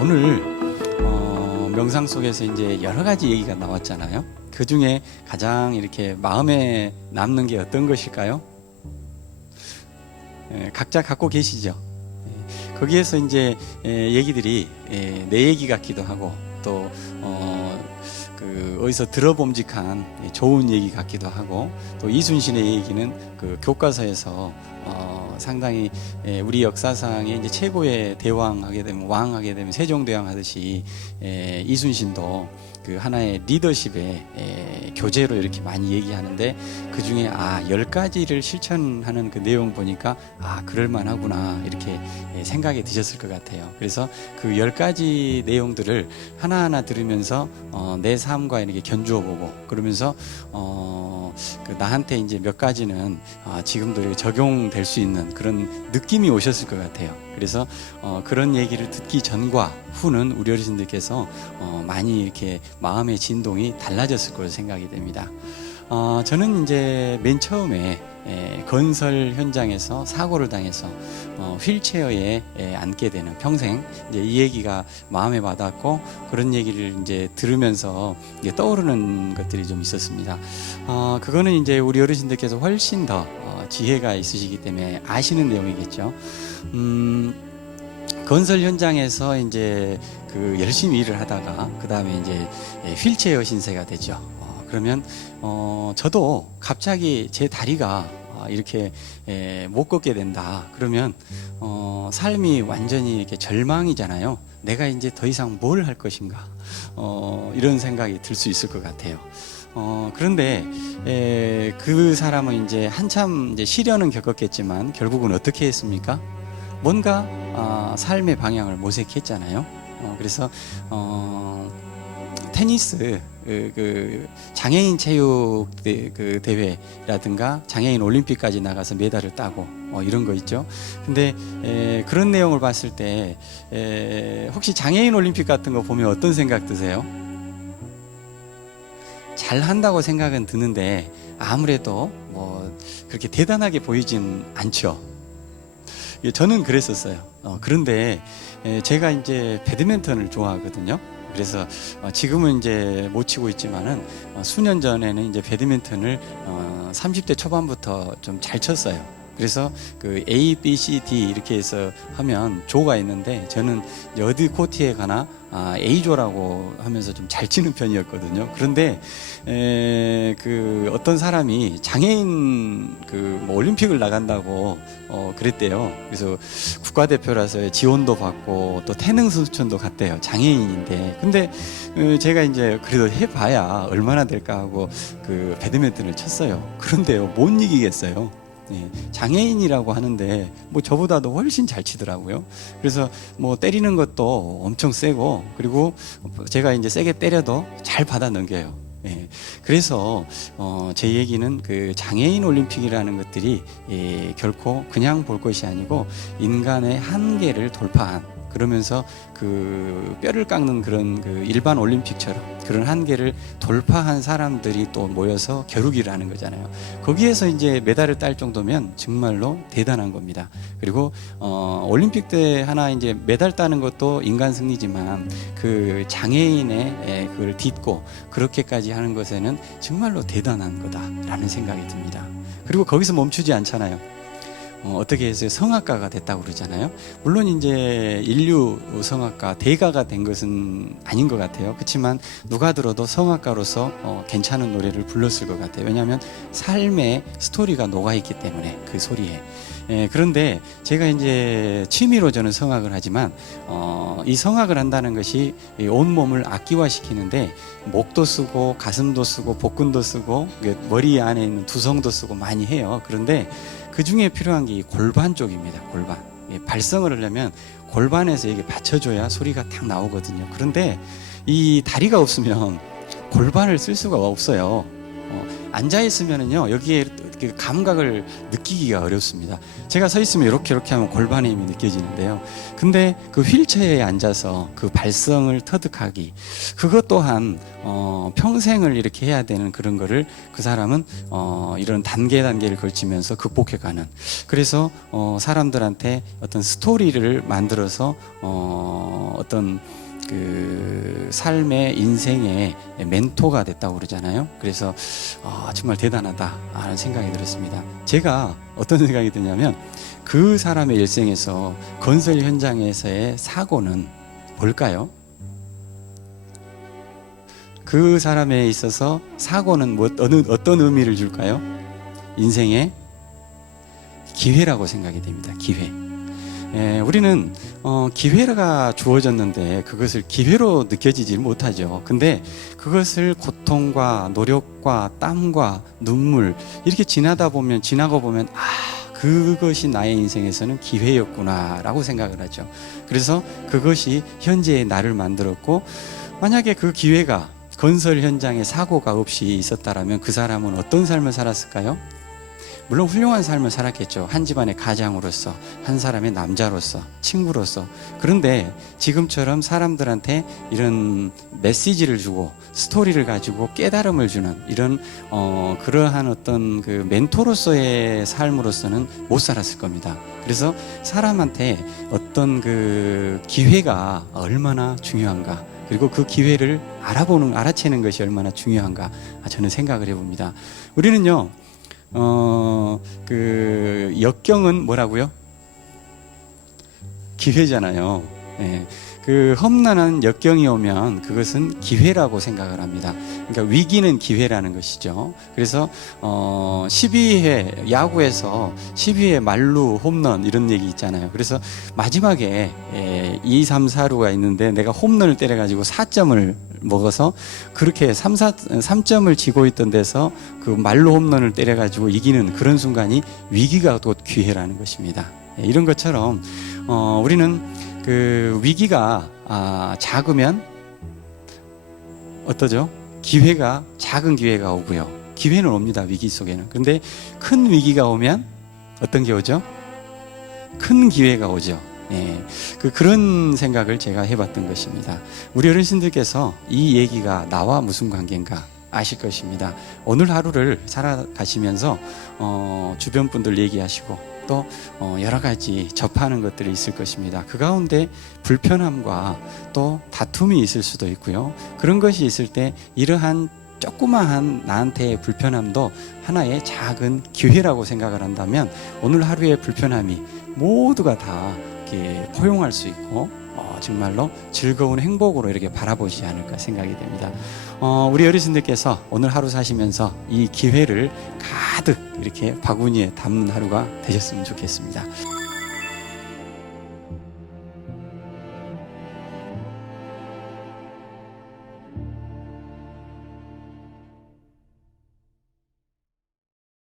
오늘 명상 속에서 이제 여러 가지 얘기가 나왔잖아요. 그 중에 가장 이렇게 마음에 남는 게 어떤 것일까요? 각자 갖고 계시죠. 거기에서 이제 얘기들이 내 얘기 같기도 하고 또 어디서 들어봄직한 좋은 얘기 같기도 하고 또 이순신의 얘기는 그 교과서에서 상당히 우리 역사상에 이제 최고의 대왕 하게 되면 왕 하게 되면 세종대왕 하듯이 이순신도 그 하나의 리더십의 교재로 이렇게 많이 얘기하는데 그 중에 10가지를 실천하는 그 내용 보니까 그럴만하구나 이렇게 생각이 드셨을 것 같아요. 그래서 그 10가지 내용들을 하나하나 들으면서 내 삶과 이렇게 견주어 보고 그러면서 나한테 이제 몇 가지는 지금도 적용될 수 있는 그런 느낌이 오셨을 것 같아요. 그래서 그런 얘기를 듣기 전과 후는 우리 어르신들께서 많이 이렇게 마음의 진동이 달라졌을 거로 생각이 됩니다. 저는 이제 맨 처음에 건설 현장에서 사고를 당해서 휠체어에 앉게 되는 평생 이제 이 얘기가 마음에 와닿고 그런 얘기를 이제 들으면서 이제 떠오르는 것들이 좀 있었습니다. 그거는 이제 우리 어르신들께서 훨씬 더 지혜가 있으시기 때문에 아시는 내용이겠죠. 건설 현장에서 이제 그 열심히 일을 하다가 그 다음에 이제 휠체어 신세가 되죠. 그러면 저도 갑자기 제 다리가 이렇게 못 걷게 된다. 그러면 삶이 완전히 이렇게 절망이잖아요. 내가 이제 더 이상 뭘 할 것인가? 이런 생각이 들 수 있을 것 같아요. 그런데 그 사람은 이제 한참 이제 시련은 겪었겠지만 결국은 어떻게 했습니까? 뭔가 삶의 방향을 모색했잖아요. 그래서 테니스 그 장애인 체육 대회라든가 장애인 올림픽까지 나가서 메달을 따고 이런 거 있죠. 근데 그런 내용을 봤을 때 혹시 장애인 올림픽 같은 거 보면 어떤 생각 드세요? 잘 한다고 생각은 드는데 아무래도 뭐 그렇게 대단하게 보이진 않죠. 저는 그랬었어요. 그런데 제가 이제 배드민턴을 좋아하거든요. 그래서 지금은 이제 못 치고 있지만은 수년 전에는 이제 배드민턴을 30대 초반부터 좀 잘 쳤어요. 그래서 그 A, B, C, D 이렇게 해서 하면 조가 있는데 저는 어디 코트에 가나 A조라고 하면서 좀 잘 치는 편이었거든요. 그런데 그 어떤 사람이 장애인 뭐 올림픽을 나간다고 그랬대요. 그래서 국가대표라서 지원도 받고 또 태능 선수촌도 갔대요. 장애인인데. 근데 제가 이제 그래도 해봐야 얼마나 될까 하고 그 배드민턴을 쳤어요. 그런데요, 못 이기겠어요. 장애인이라고 하는데 뭐 저보다도 훨씬 잘 치더라고요. 그래서 뭐 때리는 것도 엄청 세고 그리고 제가 이제 세게 때려도 잘 받아 넘겨요. 그래서 제 얘기는 그 장애인 올림픽이라는 것들이 결코 그냥 볼 것이 아니고 인간의 한계를 돌파한 그러면서 그 뼈를 깎는 그런 그 일반 올림픽처럼 그런 한계를 돌파한 사람들이 또 모여서 겨루기를 하는 거잖아요. 거기에서 이제 메달을 딸 정도면 정말로 대단한 겁니다. 그리고 올림픽 때 하나 이제 메달 따는 것도 인간 승리지만 그 장애인의 그걸 딛고 그렇게까지 하는 것에는 정말로 대단한 거다라는 생각이 듭니다. 그리고 거기서 멈추지 않잖아요. 어떻게 해서 성악가가 됐다고 그러잖아요. 물론 이제 인류 성악가 대가가 된 것은 아닌 것 같아요. 그렇지만 누가 들어도 성악가로서 괜찮은 노래를 불렀을 것 같아요. 왜냐하면 삶의 스토리가 녹아있기 때문에 그 소리에. 그런데 제가 이제 취미로 저는 성악을 하지만 이 성악을 한다는 것이 온 몸을 악기화시키는데 목도 쓰고 가슴도 쓰고 복근도 쓰고 머리 안에 있는 두성도 쓰고 많이 해요. 그런데 그 중에 필요한 게 이 골반 쪽입니다. 골반. 발성을 하려면 골반에서 이게 받쳐줘야 소리가 딱 나오거든요. 그런데 이 다리가 없으면 골반을 쓸 수가 없어요. 앉아 있으면은요 여기에 그 감각을 느끼기가 어렵습니다. 제가 서 있으면 이렇게 하면 골반의 힘이 느껴지는데요. 근데 그 휠체어에 앉아서 그 발성을 터득하기, 그것 또한 평생을 이렇게 해야 되는 그런 거를 그 사람은 이런 단계를 걸치면서 극복해가는. 그래서 사람들한테 어떤 스토리를 만들어서 어떤 그 삶의 인생의 멘토가 됐다고 그러잖아요. 그래서 정말 대단하다 하는 생각이 들었습니다. 제가 어떤 생각이 드냐면 그 사람의 일생에서 건설 현장에서의 사고는 뭘까요? 그 사람에 있어서 사고는 어떤 의미를 줄까요? 인생의 기회라고 생각이 됩니다. 기회. 우리는 기회가 주어졌는데 그것을 기회로 느껴지지 못하죠. 근데 그것을 고통과 노력과 땀과 눈물 이렇게 지나고 보면 그것이 나의 인생에서는 기회였구나 라고 생각을 하죠. 그래서 그것이 현재의 나를 만들었고, 만약에 그 기회가 건설 현장에 사고가 없이 있었다면 그 사람은 어떤 삶을 살았을까요? 물론 훌륭한 삶을 살았겠죠. 한 집안의 가장으로서, 한 사람의 남자로서, 친구로서. 그런데 지금처럼 사람들한테 이런 메시지를 주고 스토리를 가지고 깨달음을 주는 이런 그러한 어떤 그 멘토로서의 삶으로서는 못 살았을 겁니다. 그래서 사람한테 어떤 그 기회가 얼마나 중요한가, 그리고 그 기회를 알아채는 것이 얼마나 중요한가, 저는 생각을 해봅니다. 우리는요, 그 역경은 뭐라고요? 기회잖아요. 예. 그 험난한 역경이 오면 그것은 기회라고 생각을 합니다. 그러니까 위기는 기회라는 것이죠. 그래서 12회 야구에서 12회 만루 홈런 이런 얘기 있잖아요. 그래서 마지막에 2, 3, 4루가 있는데 내가 홈런을 때려가지고 4점을 먹어서 그렇게 3점을 지고 있던 데서 그 말로 홈런을 때려가지고 이기는 그런 순간이 위기가 곧 기회라는 것입니다. 이런 것처럼 우리는 그 위기가 작으면 어떠죠? 작은 기회가 오고요. 기회는 옵니다. 위기 속에는. 그런데 큰 위기가 오면 어떤 게 오죠? 큰 기회가 오죠. 예, 그런 생각을 제가 해봤던 것입니다. 우리 어르신들께서 이 얘기가 나와 무슨 관계인가 아실 것입니다. 오늘 하루를 살아가시면서 주변 분들 얘기하시고 또 여러 가지 접하는 것들이 있을 것입니다. 그 가운데 불편함과 또 다툼이 있을 수도 있고요. 그런 것이 있을 때 이러한 조그마한 나한테의 불편함도 하나의 작은 기회라고 생각을 한다면 오늘 하루의 불편함이 모두가 다 이렇게 포용할 수 있고 정말로 즐거운 행복으로 이렇게 바라보지 않을까 생각이 됩니다. 우리 어르신들께서 오늘 하루 사시면서 이 기회를 가득 이렇게 바구니에 담는 하루가 되셨으면 좋겠습니다.